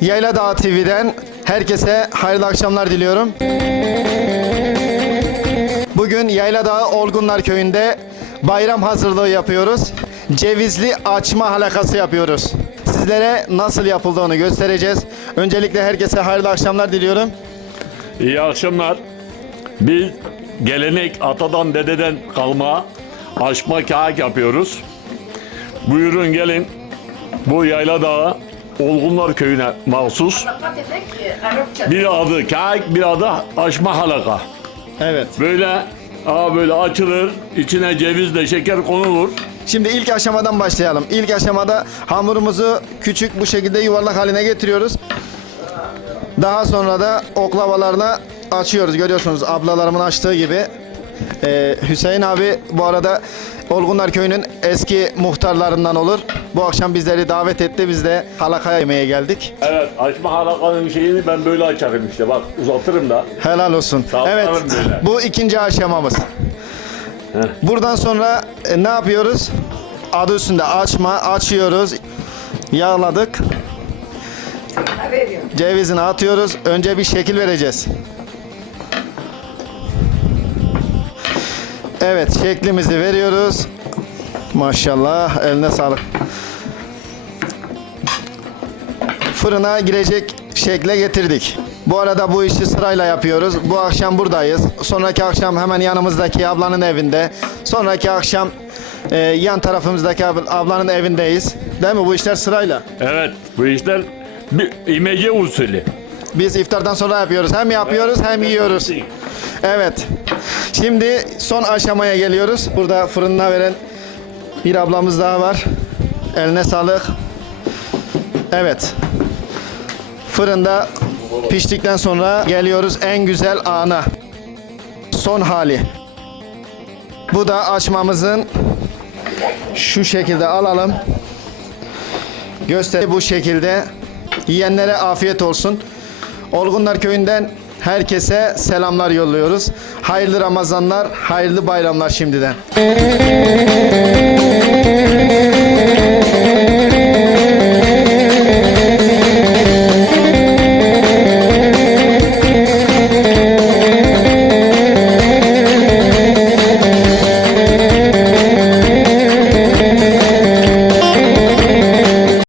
Yayla Dağı TV'den herkese hayırlı akşamlar diliyorum. Bugün Yayla Dağı Olgunlar Köyü'nde bayram hazırlığı yapıyoruz. Cevizli açma halakası yapıyoruz. Sizlere nasıl yapıldığını göstereceğiz. Öncelikle herkese hayırlı akşamlar diliyorum. İyi akşamlar. Biz gelenek atadan dededen kalma açma kağıt yapıyoruz. Buyurun gelin. Bu yayla dağı Olgunlar köyüne mahsus. Bir adı kağıt, bir adı açma halaka. Evet. Böyle aa böyle açılır, içine cevizle şeker konulur. Şimdi ilk aşamadan başlayalım. İlk aşamada hamurumuzu küçük bu şekilde yuvarlak haline getiriyoruz. Daha sonra da oklavalarla açıyoruz. Görüyorsunuz ablalarımın açtığı gibi. Ee, Hüseyin abi bu arada Olgunlar Köyü'nün eski muhtarlarından olur. Bu akşam bizleri davet etti. Biz de halakaya yemeye geldik. Evet, açma halakanın şeyini ben böyle açarım işte. Bak uzatırım da. Helal olsun. Evet. böyle. Bu ikinci aşamamız. Buradan sonra e, ne yapıyoruz? Adı üstünde açma, açıyoruz. Yağladık. Cevizini atıyoruz. Önce bir şekil vereceğiz. Evet, şeklimizi veriyoruz. Maşallah, eline sağlık. fırına girecek şekle getirdik. Bu arada bu işi sırayla yapıyoruz. Bu akşam buradayız. Sonraki akşam hemen yanımızdaki ablanın evinde. Sonraki akşam e, yan tarafımızdaki ab- ablanın evindeyiz. Değil mi? Bu işler sırayla. Evet, bu işler bir imece usulü. Biz iftardan sonra yapıyoruz. Hem yapıyoruz hem yiyoruz. Evet. Şimdi son aşamaya geliyoruz. Burada fırınına veren bir ablamız daha var. Eline sağlık. Evet. Fırında piştikten sonra geliyoruz en güzel ana. Son hali. Bu da açmamızın şu şekilde alalım. Göster bu şekilde. Yiyenlere afiyet olsun. Olgunlar Köyü'nden herkese selamlar yolluyoruz. Hayırlı Ramazanlar, hayırlı bayramlar şimdiden.